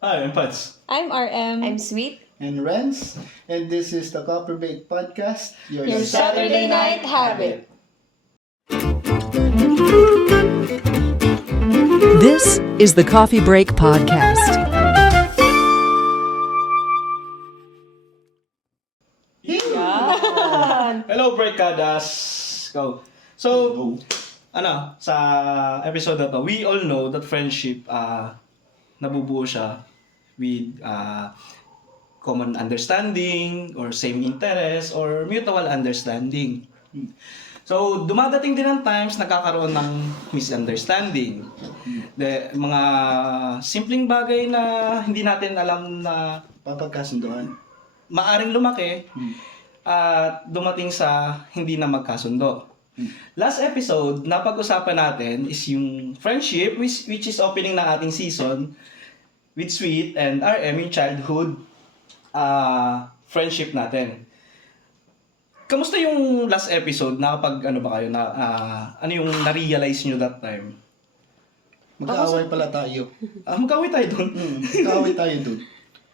Hi, I'm Pats. I'm RM. I'm Sweet. And Renz, and this is the Copper Bake Podcast, Your Saturday Night Habit. This is the Coffee Break Podcast. Hello, Breakadas! Go. So, sa episode na to, we all know that friendship, nabubuo siya with common understanding or same interest or mutual understanding. So, dumadating din ang times nagkakaroon ng misunderstanding. Mga simpleng bagay na hindi natin alam na Papagkasunduan. maaring lumaki at dumating sa hindi na magkasundo. Last episode, napag-usapan natin is yung friendship which is opening ng ating season with Sweet and RM, yung childhood friendship natin. Kamusta yung last episode? Nakapag ano ba kayo? Ano yung na-realize nyo that time? Magkaaway pala tayo. Magkawin tayo doon. Magkaaway tayo dun.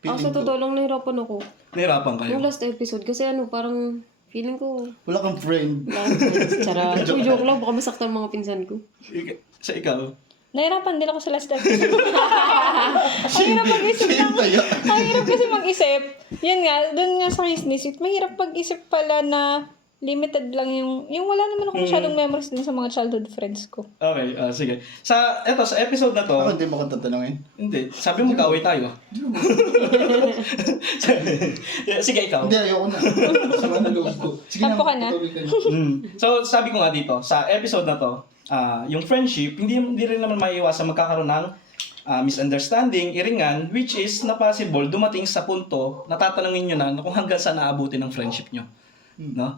Sa totoo lang nahirapan ako. Nahirapan kayo? Yung last episode kasi parang feeling ko Wala kang friend. Charot. Joke lang, baka masaktan mga pinsan ko. Sa ikaw? Nahirapan din ako sa last episode. Ang hirap mag-isip ng... Tayo. Ang hirap kasi mag-isip. Yun nga, dun nga sa kisnisip, mahirap pag-isip pala na limited lang yung wala naman ako masyadong memories din sa mga childhood friends ko. Okay, sige. Sa episode na to, Ako hindi mo kang tatanungin. hindi. Sabi mo magkaaway tayo. Sige, ikaw. Hindi, ayoko na. Sama na loob ko. Sige Tampo ka na? patuloy ka na. So, sabi ko nga dito, sa episode na to, yung friendship, hindi rin naman maiiwasan magkakaroon ng misunderstanding, iringan, which is na possible dumating sa punto na tatanungin nyo na kung hanggang saan naabutin ang friendship nyo. No?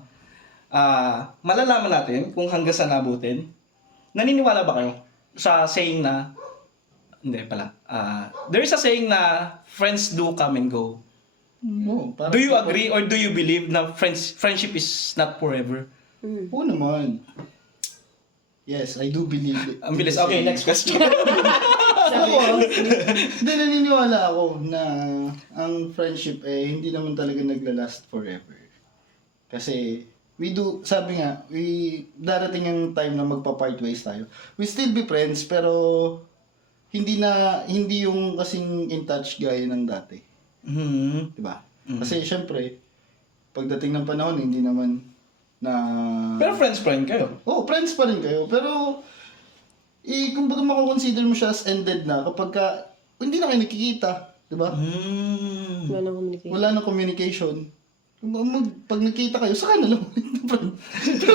Malalaman natin kung hanggang saan naabutin. Naniniwala ba kayo sa saying na, hindi pala, there is a saying na friends do come and go. Oo, parang- Do you agree or do you believe na friendship is not forever? Oo naman. Yes, I do believe it. Ang bilis. Okay, next question. Hindi, naniniwala ako na ang friendship hindi naman talaga nagla-last forever. Kasi sabi nga, darating ang time na magpa-part ways tayo. We still be friends, pero hindi yung kasing in touch gaya ng dati. Diba? Kasi syempre, pagdating ng panahon, hindi naman na... Pero friends kayo. Friends pa rin kayo. Pero, kumbaga makakonsider mo siya as ended na kapag hindi na kayo nakikita. Diba? Wala nang communication. Wala nang communication. Pag nakita kayo, saka na lang ulit na friend. Pero,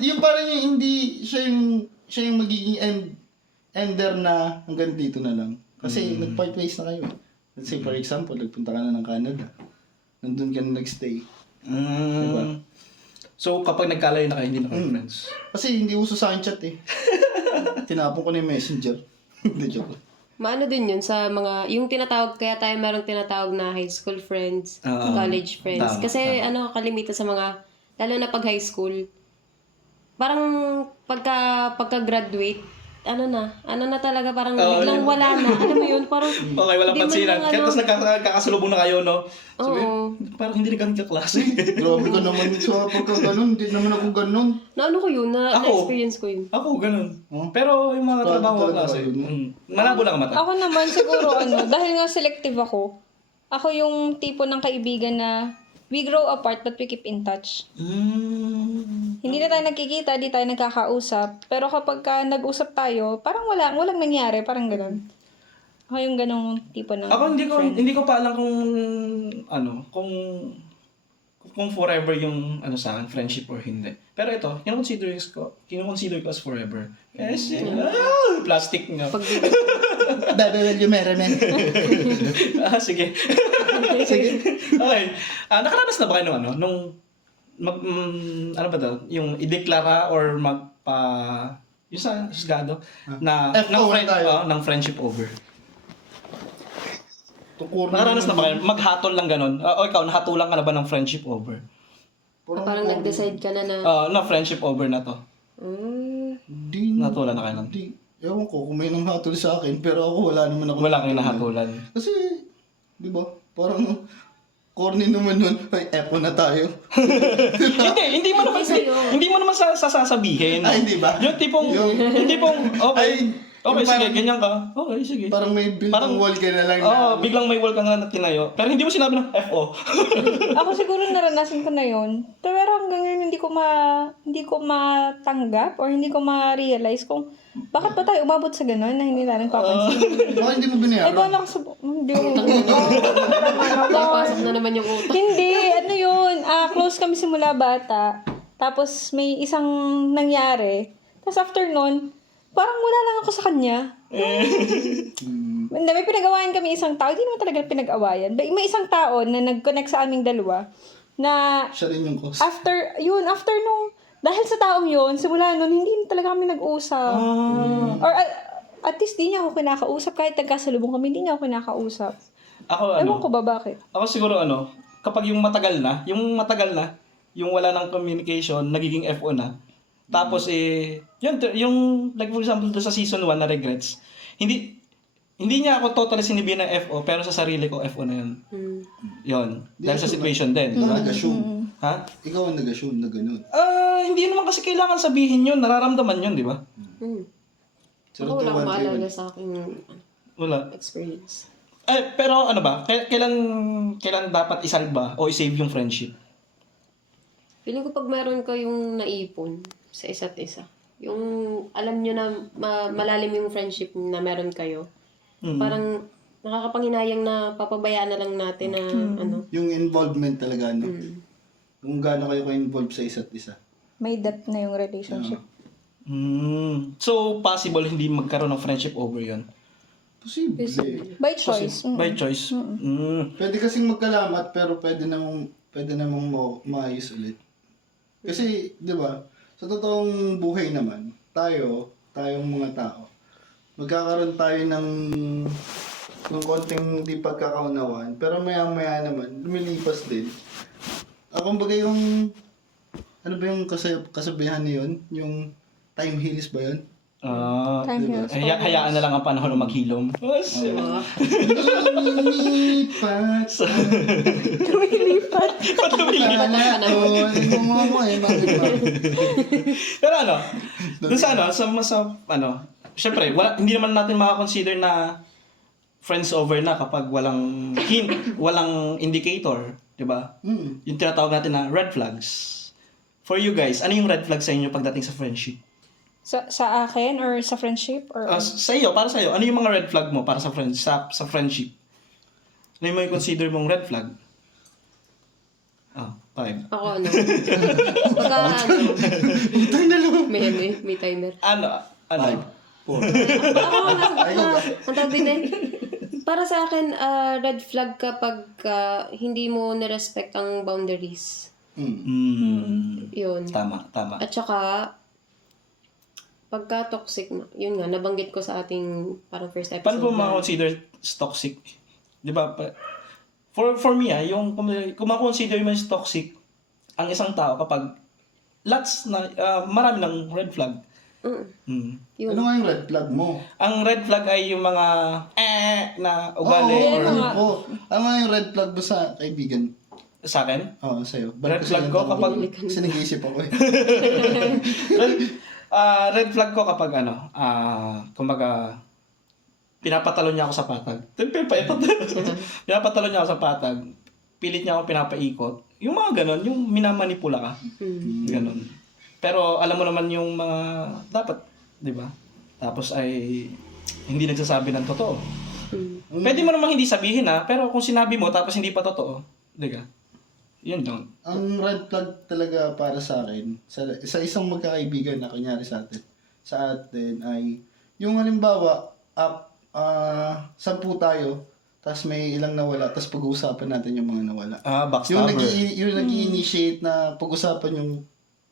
yung parang yung hindi siya yung magiging ender na hanggang dito na lang. Kasi nag-part ways na kayo. Let's say, for example, nagpunta ka na ng Canada. Nandun ka na nag-stay. Diba? So, kapag nagkalayo na kayo, hindi na kayo friends. Kasi hindi uso sa akin chat eh. Tinapon ko na yung messenger. Hindi, joke lang. Maano din yun sa mga, yung tinatawag, kaya tayo merong tinatawag na high school friends, college friends. Tama, Kasi kalimitan sa mga, lalo na pag high school, parang pagka-graduate, ano na talaga, parang biglang wala na. Alam mo yun, parang, Okay, walang hindi man pansinan. lang, Kaya tapos nagkakasalubong na kayo, no? Sabi, Oo. parang hindi na kami kaklase. Grabe ka naman sa pagka ganun. Hindi naman ako ganun. ano ko yun, Ako? na-experience ko yun. Ako, ganun. Pero yung mga trabaho ko Talaga klase, yun. malabo lang ang mata. Ako naman siguro dahil nga selective ako yung tipo ng kaibigan na we grow apart but we keep in touch. Hindi na tayo nagkikita, di tayo nagkakausap. Pero kapag nag-usap tayo, parang walang nangyari, parang ganun. Ako yung ganung tipo ng Ako friend. hindi ko pa alam kung forever yung sa akin, friendship or hindi. Pero ito, kino-consider ko as forever. Kasi plastic nga. Bebe, will you marry me? Sige. Sige. Okay. Nakaranas na ba kayo nung ano ba daw, yung ideklara or yung sa husgado na FO tayo. ng friendship over. Tukur Nakaranas na ba kayo? Maghatol lang ganun. O ikaw, nahatulan ka na ba ng friendship over? Parang nag-decide ka na na, Na friendship over na to. Di, Natulan na kayo nun? di, ewan ko kung may nanghatol sa akin, pero ako wala naman ako. Wala kang nahatulan. Kasi, di ba, parang corny naman nun. Ay, epo na tayo. hindi mo naman sasabihin. Ay, hindi ba? Yung tipong, okay. Okay, yung sige, parang- ganyan ka. Okay, sige. Parang may building wall ka na lang Biglang may wall ka na tinayo. Pero hindi mo sinabi ng FO. Ako siguro naranasan ko na yun. Pero hanggang ngayon hindi ko matanggap or hindi ko ma-realize kung bakit ba tayo umabot sa gano'n na hindi natin papansin. Baka hindi mo Ay, binayaran. bala ka sa... Hindi ko... Napasok na naman yung utang. Hindi, ano yun. Close kami simula bata. Tapos may isang nangyari. Tapos after nun, parang wala lang ako sa kanya. Hindi, may pinag-awayan kami isang tao. Hindi naman talaga pinag-awayan. May isang tao na nag-connect sa aming dalawa na Siya rin yung cause. after nung, dahil sa taong yun, simula nun, hindi na talaga kami nag-usap. Or at least di niya ako kinakausap. Kahit nagkasalubong kami, di niya ako kinakausap. Ako Ewan ko ba bakit? Ako siguro kapag yung matagal na, yung wala ng communication, nagiging FO na. Tapos yung like for example doon sa season 1 na regrets, hindi niya ako totally sinibihan ng FO, pero sa sarili ko FO na yun. Yun. Dahil sa situation din. Ikaw nag-assume. Ha? Ikaw ang nag-assume na gano'n. Hindi naman kasi kailangan sabihin yun, nararamdaman yun, di ba? Ako wala akong maalala sa aking Wala. experience. Pero ano ba? Kailan dapat isalba ba o i-save yung friendship? Feeling ko pag meron kayong naipon sa isa't isa, yung alam nyo na malalim yung friendship na meron kayo, parang nakakapanghinayang na papabayaan na lang natin na Yung involvement talaga, no? Kung gaano kayo ka-involved sa isa't isa. May depth na yung relationship. So, possible hindi magkaroon ng friendship over yun? Posible. By choice. By choice? Pwede kasing magkalamat, pero pwede namang maayos ulit. Kasi, di ba, sa totoong buhay naman, tayong mga tao, magkakaroon tayo ng konting di pagkakaunawan, pero maya-maya naman, lumilipas din. Kumbaga yung, ano ba yung kasabihan na yun? Yung time heals ba yun? Time heals. Hayaan na lang ang panahon na maghilom. Lumilipat. Lumilipat. Ba't lumilipat? Pero dun syempre, hindi naman natin makakonsider na friends over na kapag walang hint, walang indicator, di ba? Yung tinatawag natin na red flags. For you guys, ano yung red flag sa inyo pagdating sa friendship? Sa akin or sa friendship? Or Sa iyo, para sa iyo, ano yung mga red flag mo para sa friendship? Ano yung may consider mong red flag? 5. Ako pagka may timer. Ano? 4. Ako ang tawag din para sa akin, red flag kapag hindi mo nirespect ang boundaries. Yun. Tama. At saka, pagka toxic, yun nga, nabanggit ko sa ating parang first episode. Paano po ma-consider toxic? Di ba? For me, kung ma-consider mo is toxic, ang isang tao kapag marami ng red flag. Yun. Ano nga yung red flag mo? Ang red flag ay yung mga na ugali. Ano nga yung red flag mo sa kaibigan? Sa akin? Oo, sa'yo. Red flag ko kapag... Kasi nag-iisip ako eh. Red flag ko kapag kumbaga, pinapatalo niya ako sa patag. Pinapatalo niya ako sa patag. Pilit niya ako pinapaikot. Yung mga ganon, yung minamanipula ka. Ganon. Pero alam mo naman yung mga dapat, di ba? Tapos ay hindi nagsasabi ng totoo. Pwede mo namang hindi sabihin pero kung sinabi mo tapos hindi pa totoo, di ba? Yun lang. Ang red flag talaga para sa akin, sa isang magkakaibigan na kunyari sa atin ay, yung halimbawa, 10 tayo, tapos may ilang nawala, tapos pag-uusapan natin yung mga nawala. Backstabber. Yung nag-i-initiate na pag-usapan yung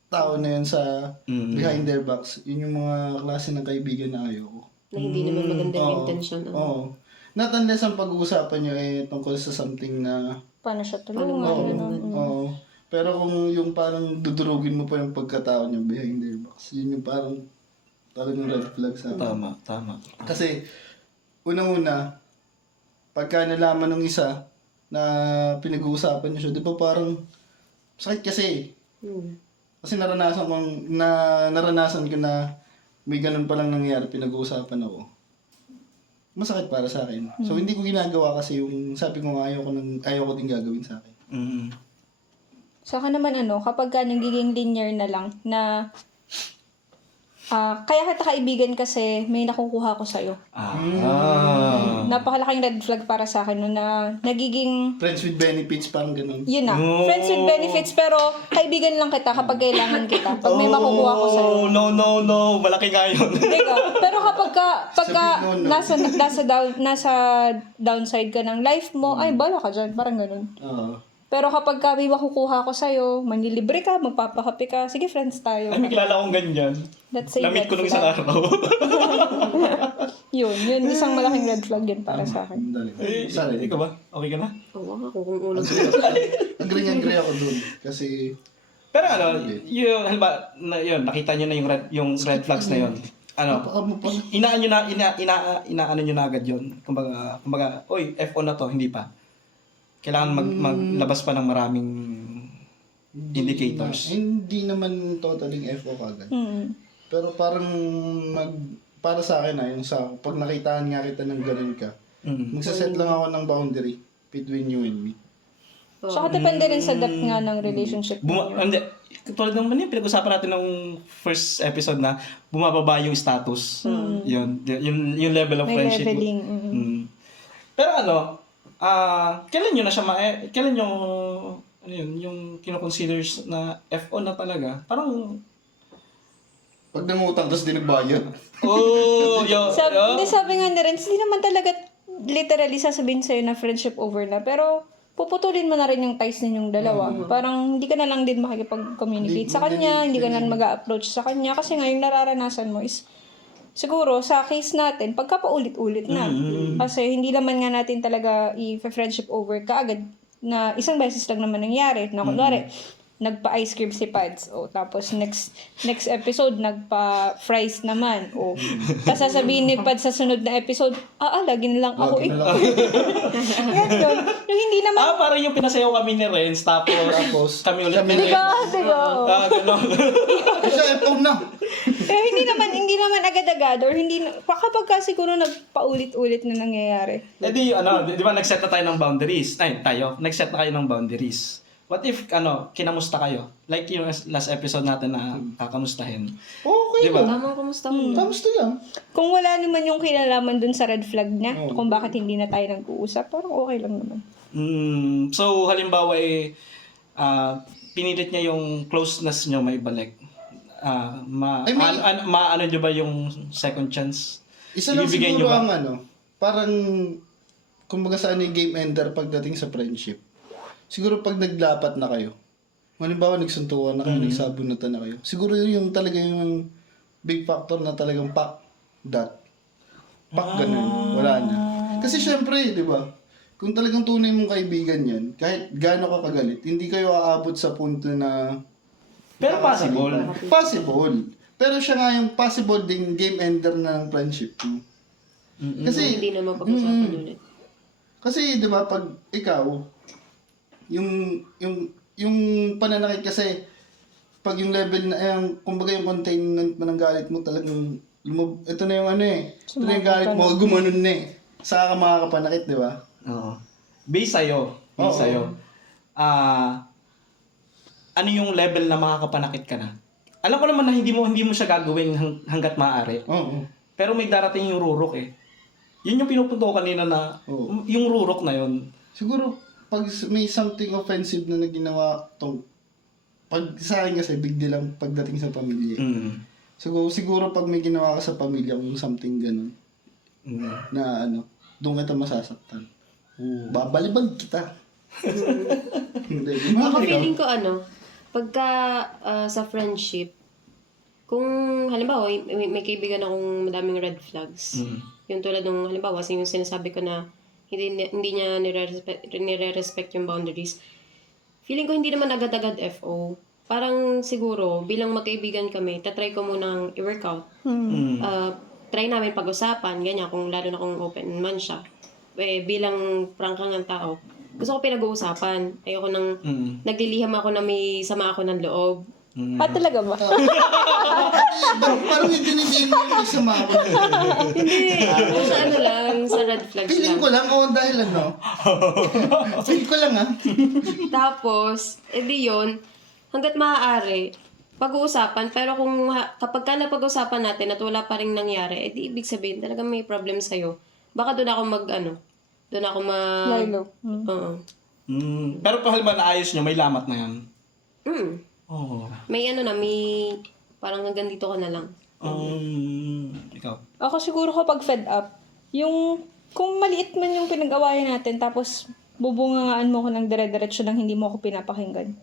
tao na yun sa behind their backs, yun yung mga klase ng kaibigan na ayoko. Na hindi naman maganda yung intention. Oo. Not unless ang pag-uusapan nyo tungkol sa something na paano siya tulungan? Oo. Pero kung yung parang dudurugin mo pa yung pagkatao niya behind their backs, yun yung parang talagang red flag sa akin. Tama. Kasi, unang-una, pagka nalaman ng isa na pinag-uusapan niyo siya, di ba parang sakit kasi. Kasi naranasan ko na may ganun palang nangyari, pinag-uusapan ako. Masakit para sa akin. So, hindi ko ginagawa kasi yung sabi ko nga ayaw ko din gagawin sa akin. Saka naman kapag ka nagiging linear na lang na kaya kita kaibigan kasi may nakukuha ko sa'yo. Napakalaking red flag para sa akin no, na nagiging Friends with benefits, parang ganun. yun na. Friends with benefits pero kaibigan lang kita kapag kailangan kita. Pag may makukuha ko sa'yo. No. Malaki nga yun. Diba? Pero pagka Sabihin mo, no. nasa downside ka ng life mo, ay bala ka dyan. Parang ganun. Oo. Pero kapag may makukuha ko sa'yo, manlilibre ka, magpapahappy ka, sige friends tayo. Ay, may kilala akong ganyan. That's a Lamit red ko nung isang flag. araw. Yun, isang malaking red flag yun para sa akin. Ikaw ba? Okay ka na? Oo, ako kung ulo. Agree ako dun. Kasi, Pero yun, nakita nyo na yung red flags na yun. Inaano nyo na agad yun. Kumbaga, oy, F1 na to, hindi pa. Kailangan maglabas pa ng maraming indicators. Hindi naman totaling FO kagad. Pero parang para sa akin yung pag nakitaan nga kita ng ganun ka, magsaset lang ako ng boundary between you and me. Saka depende rin sa depth nga ng relationship. Hindi, tulad naman yung pinag-usapan natin ng first episode na bumababa yung status. Yung level of May friendship. leveling. Pero kailan nyo na siya kailan nyo yung kino-consider na FO na talaga? Parang Pag nangutang tapos di nagbayad. Sabi nga ni Renz, hindi naman talaga literally sasabihin sa'yo na friendship over na. Pero puputulin mo na rin yung ties ninyong dalawa. Parang hindi ka na lang din makikipag-communicate sa kanya, hindi ka na mag-a-approach sa kanya. Kasi nga yung nararanasan mo is siguro, sa case natin, pagka paulit-ulit na. Kasi hindi naman nga natin talaga i-friendship over kaagad na isang beses lang naman nangyari. Na kunwari, nagpa-ice cream si Pads. O, tapos next episode, nagpa-fries naman. O, tapos sasabihin ni Pads sa sunod na episode, lagi na lang ako. Yan yun. Yung hindi naman... parang yung pinasayaw kami ni Renz, tapos kami ulit ni Renz. Diba? Gano'n. Siya FO na. Pero hindi naman agad-agad or hindi kapag ka siguro nagpaulit-ulit na nangyayari. Di ba nag-set na tayo ng boundaries? Nag-set na kayo ng boundaries. What if, kinamusta kayo? Like yung last episode natin na kakamustahin. Okay. Di ba? Tamang kamusta mo. Kamusta lang. Kung wala naman yung kinalaman dun sa red flag niya, kung bakit hindi na tayo nag-uusap, parang okay lang naman. So, halimbawa pinilit niya yung closeness niyo may balik. Maano niyo ba yung second chance? Isa lang Ibibigay siguro niyo ba? ang parang, kumbaga saan yung game ender pagdating sa friendship. Siguro pag naglapat na kayo, halimbawa nagsuntukan na kayo, nagsabunutan na kayo, siguro yung talaga yung big factor na talagang pak ganun, wala na. Kasi syempre, di ba, kung talagang tunay mong kaibigan yan, kahit gaano ka kagalit, hindi kayo aabot sa punto na... Pero possible. Possible. Pero siya nga yung possible ding game ender na ng friendship. Kasi, Hindi na mapag-usapan ulit. kasi, di ba, pag ikaw, yung pananakit kasi, pag yung level na, kumbaga yung containment mo ng galit mo talagang, ito na yung ito na yung galit mo, gumanon na saka ka makakapanakit, di ba? Oo. Based sa'yo. Ano yung level na makakapanakit ka na? Alam ko naman na hindi mo siya gagawin hanggat maaari. Oo. Pero may darating yung rurok eh. Yun yung pinupunto ko kanina na yung rurok na yun. Siguro, pag may something offensive na ginawa pag sa akin kasi big deal lang pagdating sa pamilya. Siguro pag may ginawa ka sa pamilya kung something ganun, na doon kita masasaktan. Babalibag kita. Ako feeling ko pagka sa friendship, kung halimbawa may kaibigan akong madaming red flags, yung tulad ng halimbawa yung sinasabi ko na hindi niya nire-respect yung boundaries, feeling ko hindi naman agad-agad FO. parang siguro, bilang magkaibigan kami, tatry ko munang i-workout. Try namin pag-usapan, ganyan, kung lalo na kung open man siya. Bilang prangkang ng tao, gusto ko pinag-uusapan. Ayoko nang, nagliliham ako na may sama ako ng loob. Talaga ba? Parang hindi mo yung isama ko. Hindi, sa ano lang, sa red flags Feeling lang. ko lang, dahil ano. Feeling ko lang Tapos, edi yun, hanggat maaari, pag-uusapan. Pero kapag ka napag-uusapan natin at wala pa rin nangyari, edi ibig sabihin talaga may problem sa'yo. Baka doon ako doon ako Lalo. Oo. Pero pag halimbawa naayos nyo, may lamat na yan. Oh. May may parang hanggang dito ka na lang. Ikaw? Ako siguro kapag fed up, kung maliit man yung pinag-awayan natin, tapos bubungangaan mo ko ng dire-diretso nang hindi mo ako pinapakinggan.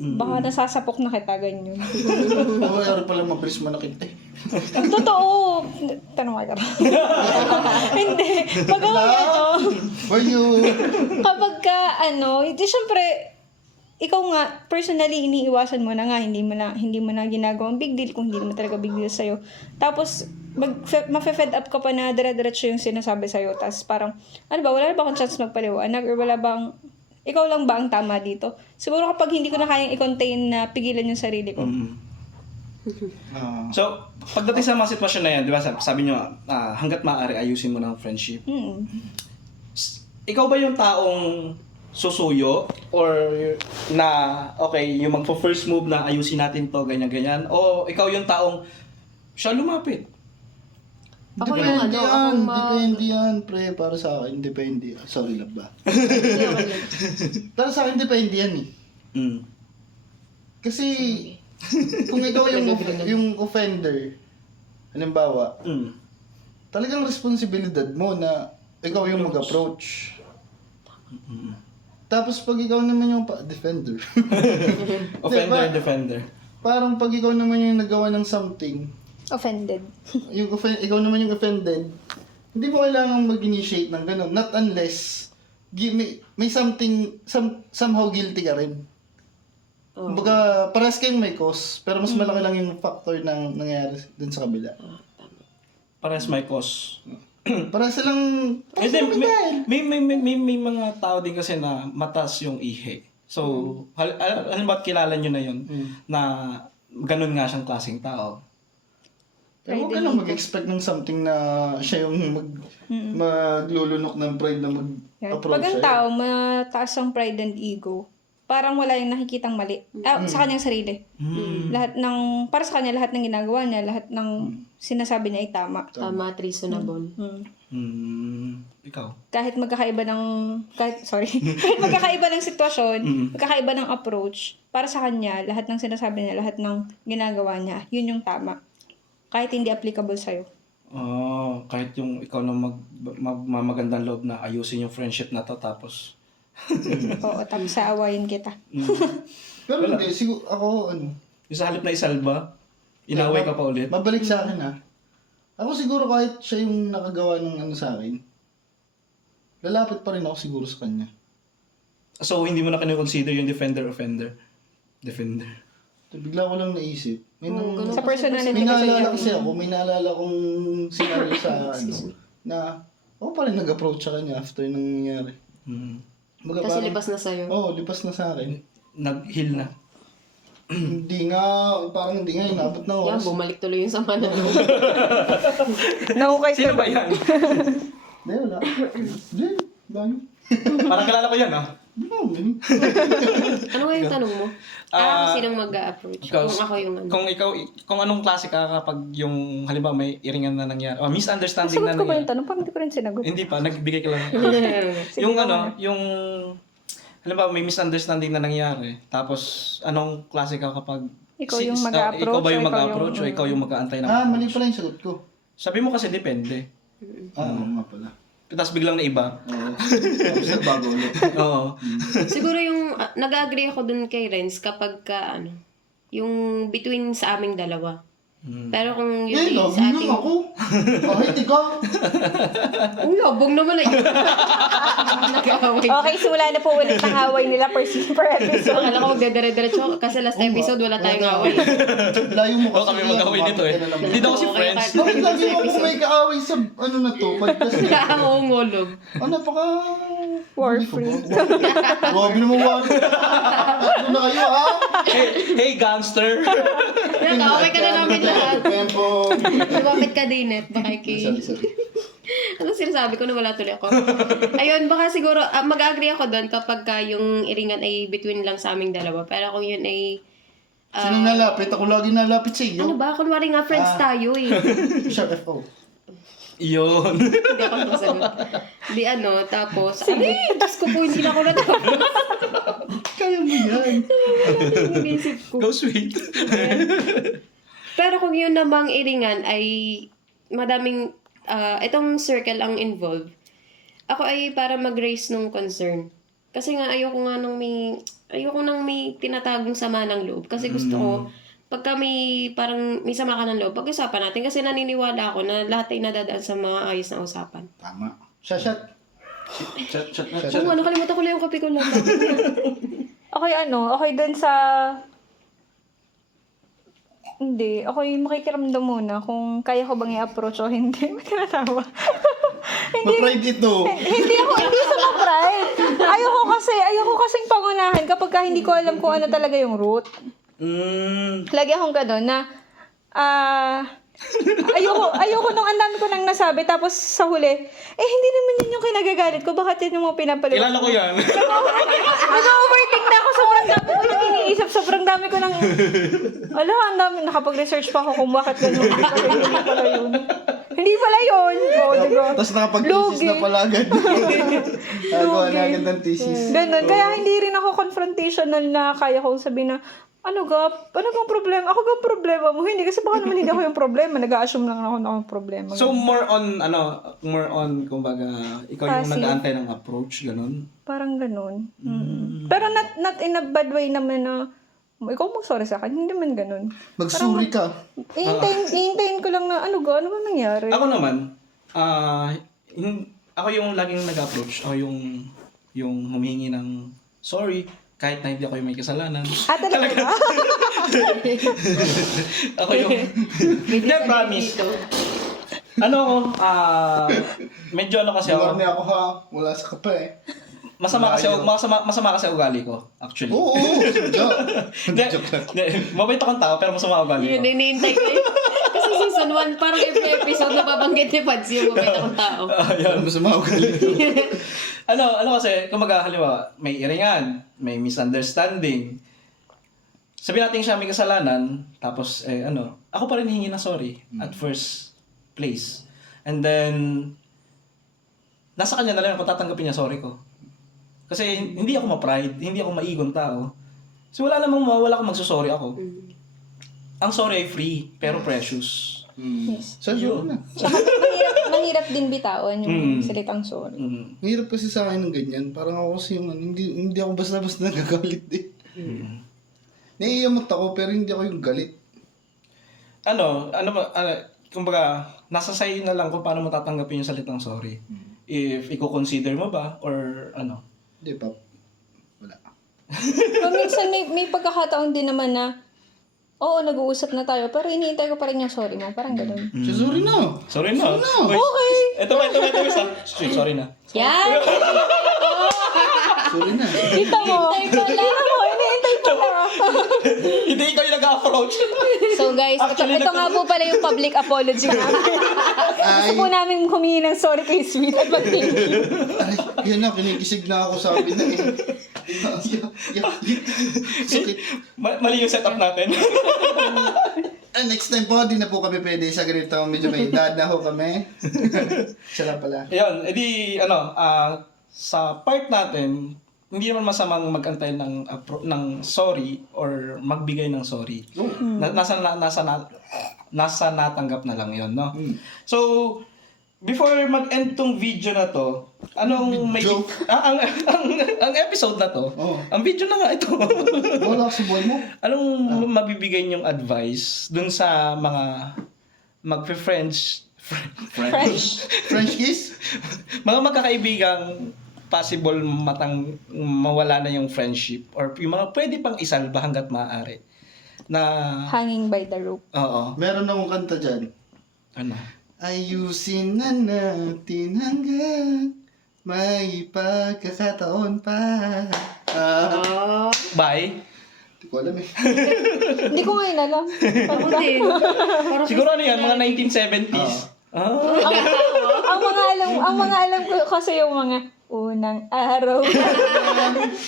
Baka nasasapok na kita, ganyan. Ayaw pala mabilis manakit eh. Totoo. Tanong ka. Hindi. Magawa For you. kapag ka, hindi syempre, ikaw nga, personally, iniiwasan mo na nga, hindi mo na ginagawang big deal kung hindi mo talaga big deal sa'yo. Tapos, mafe-fed up ka pa na dire-diretso yung sinasabi sa'yo. Tapos parang, wala na ba akong chance magpaliwanag? Or wala bang, ikaw lang ba ang tama dito? Siguro kapag hindi ko na kayang i-contain na pigilan yung sarili ko. So, pagdating sa mga sitwasyon na yan, di ba, sabi nyo, hanggat maaari, ayusin mo ng friendship. Ikaw ba yung taong susuyo? Or na, okay, yung magpo-first move na ayusin natin to, ganyan-ganyan? O ikaw yung taong siya lumapit? Ako yung Depende yan, pre. Para sa akin, depende. Sorry lang ba? Para sa akin, depende yan eh. Kasi, kung ikaw yung offender, halimbawa, talagang responsibilidad mo na ikaw yung mag-approach. Tapos pag ikaw naman yung defender. Offender, defender. Parang pag ikaw naman yung nagawa ng something, Offended. ikaw naman yung offended, hindi mo kailangan mag-initiate ng gano'n. Not unless may something, somehow guilty ka rin. Kumbaga, parehas kayong may cause, pero mas malaki lang yung factor ng nangyayari dun sa kabila. Parehas may cause. Parehas silang... May mga tao din kasi na matas yung ihi. So, halimbawa kilala nyo na yun, na ganun nga siyang klaseng tao. Pero huwag ka lang mag-expect ng something na siya yung maglulunok ng pride na mag-approach Pag ang sa'yo. tao, mataas ang pride and ego, parang wala yung nakikitang mali. Sa kanyang sarili. Para sa kanya, lahat ng ginagawa niya, lahat ng sinasabi niya ay tama. Tama at reasonable. Ikaw? Kahit magkakaiba ng sitwasyon, magkakaiba ng approach, para sa kanya, lahat ng sinasabi niya, lahat ng ginagawa niya, yun yung tama. Kahit hindi applicable sa'yo. Kahit yung ikaw na magandang loob na ayusin yung friendship na to, tapos... Oo, tapos aawayin kita. Pero hindi, siguro ako, yung sa halip na isalba, inaway ka pa ulit. mabalik sa akin Ako siguro kahit siya yung nakagawa ng sa akin, lalapit pa rin ako siguro sa kanya. So, hindi mo na kinoconsider yung defender-offender? Defender. Bigla ko lang naisip. Sa personality May kasi naalala niya. kasi ako, may naalala kong sinabi sa na ako pa rin nag-approach sa kanya after nang nangyari. Kasi lipas na sa'yo. Lipas na sa akin. Nag-heal na. Hindi nga, parang hindi nga, inabot na Yan, oras. bumalik tuloy yung sama na loob. Nahukay Sino ba yan? Hindi, wala. Hindi, dami. Parang kilala ko yan, Ano nga yung tanong mo? Kung sinong mag-a-approach? Kung ako yung Kung anong klase ka kapag yung, halimbawa may iringan na nangyari, misunderstanding Sagot na ko ba nangyari. yung tanong? Parang hindi ko rin sinagot. Hindi pa, nagbigay ka lang. yung halimbawa may misunderstanding na nangyari, tapos anong klase ka kapag Ikaw yung mag-a-approach ikaw ba yung o ikaw mag-approach o ikaw yung mag-aantay ng Mali pala yung sagot ko. Sabi mo kasi depende. Oo nga pala. Tapos biglang naiba. Tapos nagbago ulit. Oo. Siguro yung, nag-agree ako dun kay Renz kapag yung between sa aming dalawa. Pero kung yun Eh, ay lagi sa lang ating... ako. Kahit ikaw. Ang labong naman ay. Nag-away. Okay, simula na po ulit ang away nila per episode. Akala ko magdadire-diretso kasi last episode wala tayong away. Layo mo kasi. kami mag-away nito eh. Hindi daw kasi Okay, friends. kahit- Bakit lagi mo ako may kaaway sa ano na to? Podcast na. Kaya ako ngolog. Napaka... War free. Grabe naman war. Ano na kayo Hey, gangster! Nag-away ka na namin lahat. Tempo. Lumapit ka din, Net. Baka Sorry. Ano sinasabi ko na wala tuloy ako? Ayun, baka siguro, mag-agree ako doon kapag yung iringan ay between lang sa aming dalawa. Pero kung yun ay... Sino nalapit? Ako lagi nalapit sa iyo. Ano ba? Kunwari nga friends tayo eh. Sharp FO. Yun. Hindi ako nakasagot. Di tapos... Sige! Diyos ko po, hindi na ako natapos. Kaya mo yan. Yung isip ko. Go sweet. Pero kung yun namang iringan ay madaming, itong circle ang involved, ako ay para mag-raise ng concern. Kasi nga ayoko nang may tinatagong sama ng loob. Kasi gusto ko, pagka may sama ka ng loob, pag-usapan natin. Kasi naniniwala ako na lahat ay nadadaan sa mga ayos na usapan. Tama. Shot. Kung nakalimutan ko lang yung kape ko lang. Okay dun sa... Hindi, ako yung makikiramdam muna kung kaya ko bang i-approach o hindi. May tinatawa. Ma-pride ito. hindi sa ma-pride. Ayoko kasing pangunahan kapag ka hindi ko alam kung ano talaga yung root. Lagi akong gano'n na, ayoko nung ang dami ko nang nasabi, tapos sa huli, hindi naman yun yung kinagagalit ko, bakit yun yung mga pinapaliwan? Kilala ko yan. Nag-overthink na ako, sobrang dami ko nang iniisip, sobrang dami ko nang, ang dami, nakapag-research pa ako kung bakit gano'n. Hindi pala yun. Diba? Tapos nakapag-thesis na pala agad. Nagawa na agad ng thesis. Ganun, kaya hindi rin ako confrontational na kaya kong sabihin na, ano bang problema? Ako bang problema mo? Hindi, kasi baka naman hindi ako yung problema. Nag-a-assume lang ako na ako yung problema. So, more on, kumbaga, ikaw yung Passive. nag-aantay ng approach, ganun? Parang ganun. Pero not in a bad way naman na, ikaw mag-sorry sa akin. Hindi naman ganun. Magsuri ka. Iintayin ko lang na, ano ba nangyari? Ako naman, ako yung laging nag-approach, ako yung humihingi ng sorry, kahit na hindi ako yung may kasalanan. Talaga ba? Ako yung... Hindi, promise. Medyo kasi ako... Lugar niya ako ha. Wala sa kape. Masama kasi ugali ko, actually. Oo. Hindi, mabait akong tao, pero masama ugali ko. Yun, iniintay ko yun. Kasi season 1, parang every episode nababanggit ni Pads yung mabait akong tao. Yan. Gusto mo ako. Ano kasi, kumaga, halimbawa, may iringan, may misunderstanding. Sabihin natin siya may kasalanan, tapos, ako pa rin hingi ng sorry at first place. And then, nasa kanya na lang kung tatanggapin niya sorry ko. Kasi hindi ako ma-pride, hindi ako maigon tao. So wala namang mawawala kung magsusorry ako. Ang sorry ay free, pero precious. Yes. Sa yun na. Mahirap din bitawan yung salitang sorry. Mahirap kasi sa akin ng ganyan. Parang ako kasi yung hindi ako basta-basta nagagalit eh. Naiiyamot ako pero hindi ako yung galit. Kumbaga, nasa sa'yo na lang kung paano mo tatanggapin yung salitang sorry. If i-consider mo ba, or ano. Hindi pa. Wala. Pero minsan may pagkakataon din naman na, oo, nag-uusap na tayo, pero iniintay ko pa rin yung sorry mo. Parang ganun. Sorry na. Sorry na. Okay. Ito isa. Sorry na. Yan! Sorry na. Kita mo. Iniintay pala. Hindi ikaw yung nag-approach. So guys, Actually, ito nga po pala yung public apology namin. Gusto po namin humingi ng sorry kay Sweet at mag-thank you. Ay, yan na. Kinikisig na ako sabi na eh. Sakit. Mali yung setup natin. Next time po, di na po kami pwede sa ganito. Medyo may edad na ho kami. Siya lang pala. Ayun, sa part natin, hindi naman masamang mag-antay ng sorry or magbigay ng sorry. Nasa natanggap na lang 'yon, no? So before mag-end tong video na to, anong may Video? ang episode na to? Oo. Ang video na nga ito. Wala sa buhay mo. Anong mabibigay niyong advice dun sa mga magfe-French French. French kiss? mga magkakaibigang possible mawala na yung friendship or yung mga pwede pang isalba hanggat maaari na Hanging by the rope. oo. Meron akong kanta dyan. Ano? Ayusin na natin hanggang may pagkakataon pa. Bye. Hindi ko alam eh. Hindi ko ngayon alam. Ako din. Parang Siguro ano yan, mga 1970s. ang mga alam ko kasi yung mga unang araw.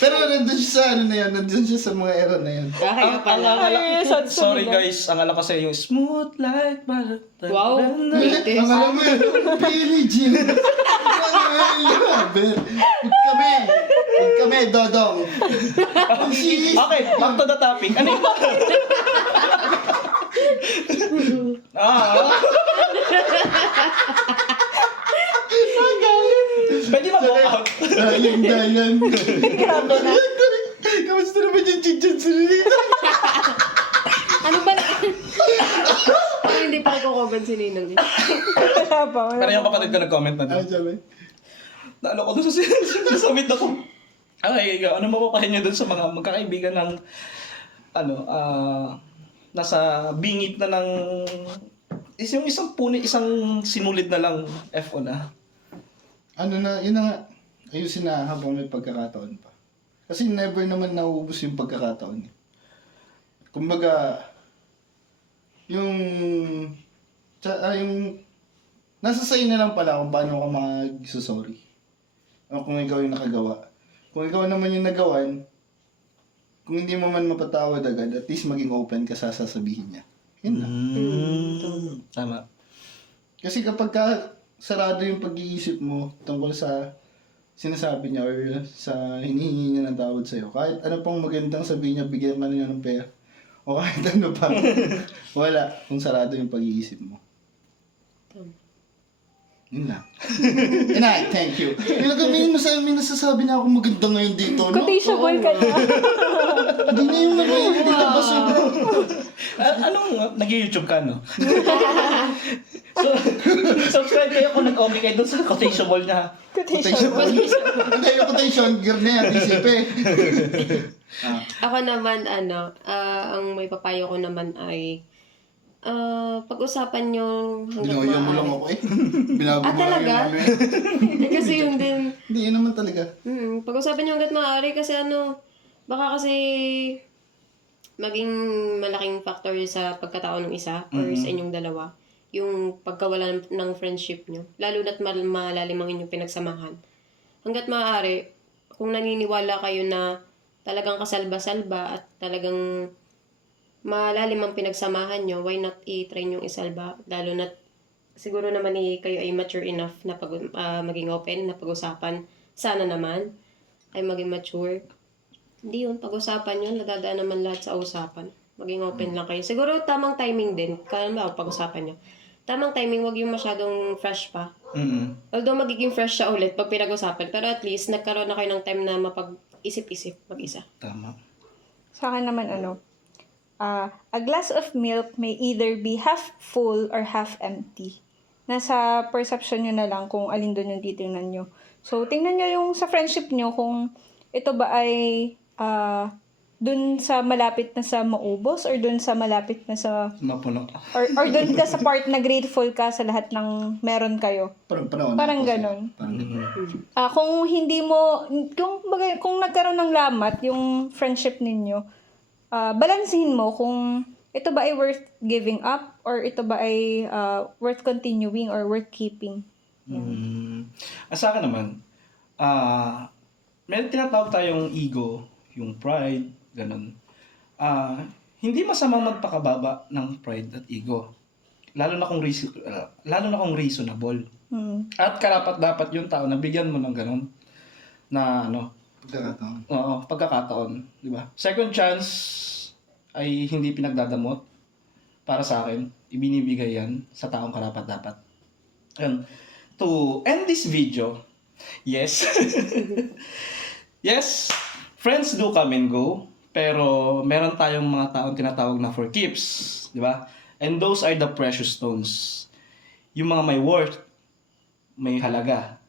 Pero nandun siya sa ano na yun. Nandun siya sa mga era na yun. Kayo pala. Ay, sad sa Sorry bigla. guys, ang alam kasi yung smooth like butter. Wow. Ang alam mo yun, Billie Jean. Huwag kami, Dodong. Okay, back to the topic. Ano yung Pwede mag-walk out. Dayan. Grabe na. Kamusta naman yung chinchin sinilita? Ano ba? Parang hindi pa nagko-comment si Ninong. Wala pa. Pero yung kapatid ko nag-comment na Ano doon. sabi? Naano ko doon sa submit ako. Okay, ikaw, ano mapapahin niyo doon sa mga magkakaibigan ng nasa bingit na ng yung isang sinulid na lang FO na. Ano na, yun na nga. Ayusin na habang may pagkakataon pa. Kasi never naman nauubos yung pagkakataon. Kumbaga, yung nasa sa'yo na lang pala kung paano ka mag-sorry. O kung ikaw yung nakagawa. Kung ikaw naman yung nagawan, kung hindi mo man mapatawad agad, at least maging open ka sa sasabihin niya. Yun lang. Tama. Kasi kapag sarado yung pag-iisip mo tungkol sa sinasabi niya or sa hinihingi niya ng tawad sa'yo, kahit ano pang magandang sabihin niya, bigyan ka niya ng pera, o kahit ano pa, wala kung sarado yung pag-iisip mo. Yun lang. Inay, thank you. May nasasabi na ako maganda ngayon dito, no? Quotationable ka na. Hindi na yung hindi na ba sobrang... Anong nag-YouTube ka, no? So, subscribe kayo kung nag-omni kayo doon sa quotation wall niya. Quotationable. Hindi, yung quotation, gear na yan, isip eh. Ako naman, ang may papayo ko naman ay pag-usapan nyo hanggang Binoyo mo lang ako eh. Binago mo lang talaga? yung ano eh. Kasi yung din, Hindi, yun naman talaga. pag-usapan nyo hanggat maaari kasi baka kasi maging malaking factor sa pagkatao ng isa or sa inyong dalawa. Yung pagkawala ng friendship nyo. Lalo na't malalim ang inyong pinagsamahan. Hanggat maaari, kung naniniwala kayo na talagang kasalba-salba at talagang malalim ang pinagsamahan nyo, why not i-try nyong isalba? Lalo na siguro naman kayo ay mature enough na maging open, na pag-usapan. Sana naman ay maging mature. Hindi yun, pag-usapan yun, nadadaan naman lahat sa usapan. Maging open lang kayo. Siguro tamang timing din, kaya pag-usapan nyo. Tamang timing, wag yung masyadong fresh pa. Although magiging fresh siya ulit pag pinag-usapan, pero at least nagkaroon na kayo ng time na mapag-isip-isip mag-isa. Tama. Sa akin naman a glass of milk may either be half full or half empty. Nasa perception nyo na lang kung alin doon yung titingnan nyo. So, tingnan nyo yung sa friendship nyo kung ito ba ay dun sa malapit na sa maubos or dun sa malapit na sa Mapuno. or dun ka sa part na grateful ka sa lahat ng meron kayo. Parang ganon. Kung hindi mo kung nagkaroon ng lamat yung friendship ninyo, balansehin mo kung ito ba ay worth giving up or ito ba ay worth continuing or worth keeping. Sa akin naman, may tinatawag tayong ego, yung pride, ganun. Hindi masama magpakababa ng pride at ego. Lalo na kung reasonable. At karapat dapat yung tao na bigyan mo ng ganun na Pagkakataon. Oo, pagkakataon, di ba? Second chance ay hindi pinagdadamot para sa akin. Ibinibigay yan sa taong karapat dapat. Ayun. to end this video, yes, yes, friends do come and go, pero meron tayong mga taong tinatawag na for keeps, di ba? And those are the precious stones. Yung mga may worth, may halaga.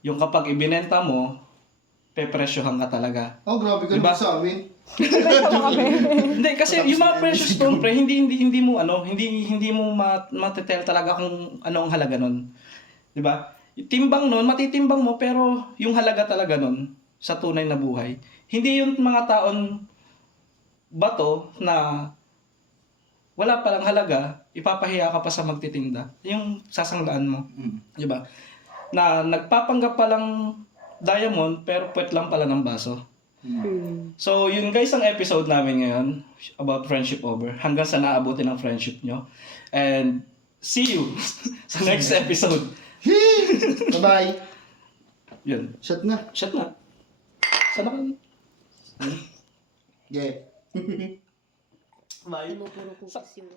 Yung kapag ibinenta mo, pepresyohan ka talaga. Oh, grabe ka Diba? naman sa amin. Hindi kasi yung mga precious stone pre, hindi mo hindi mo matetel talaga kung ano ang halaga nun. 'Di ba? Timbang nun, matitimbang mo pero yung halaga talaga nun sa tunay na buhay. Hindi yung mga taon bato na wala palang halaga, ipapahiya ka pa sa magtitinda. Yung sasanglaan mo. 'Di ba? Na nagpapanggap pa lang diamond pero puwet lang pala ng baso. So, yun guys ang episode namin ngayon about friendship over. Hanggang sa naabutin ang friendship nyo. And see you sa next episode. Bye-bye. Yun. Shut na. Shut na. Sana ka? Yeah. Bye. Puro cookies yung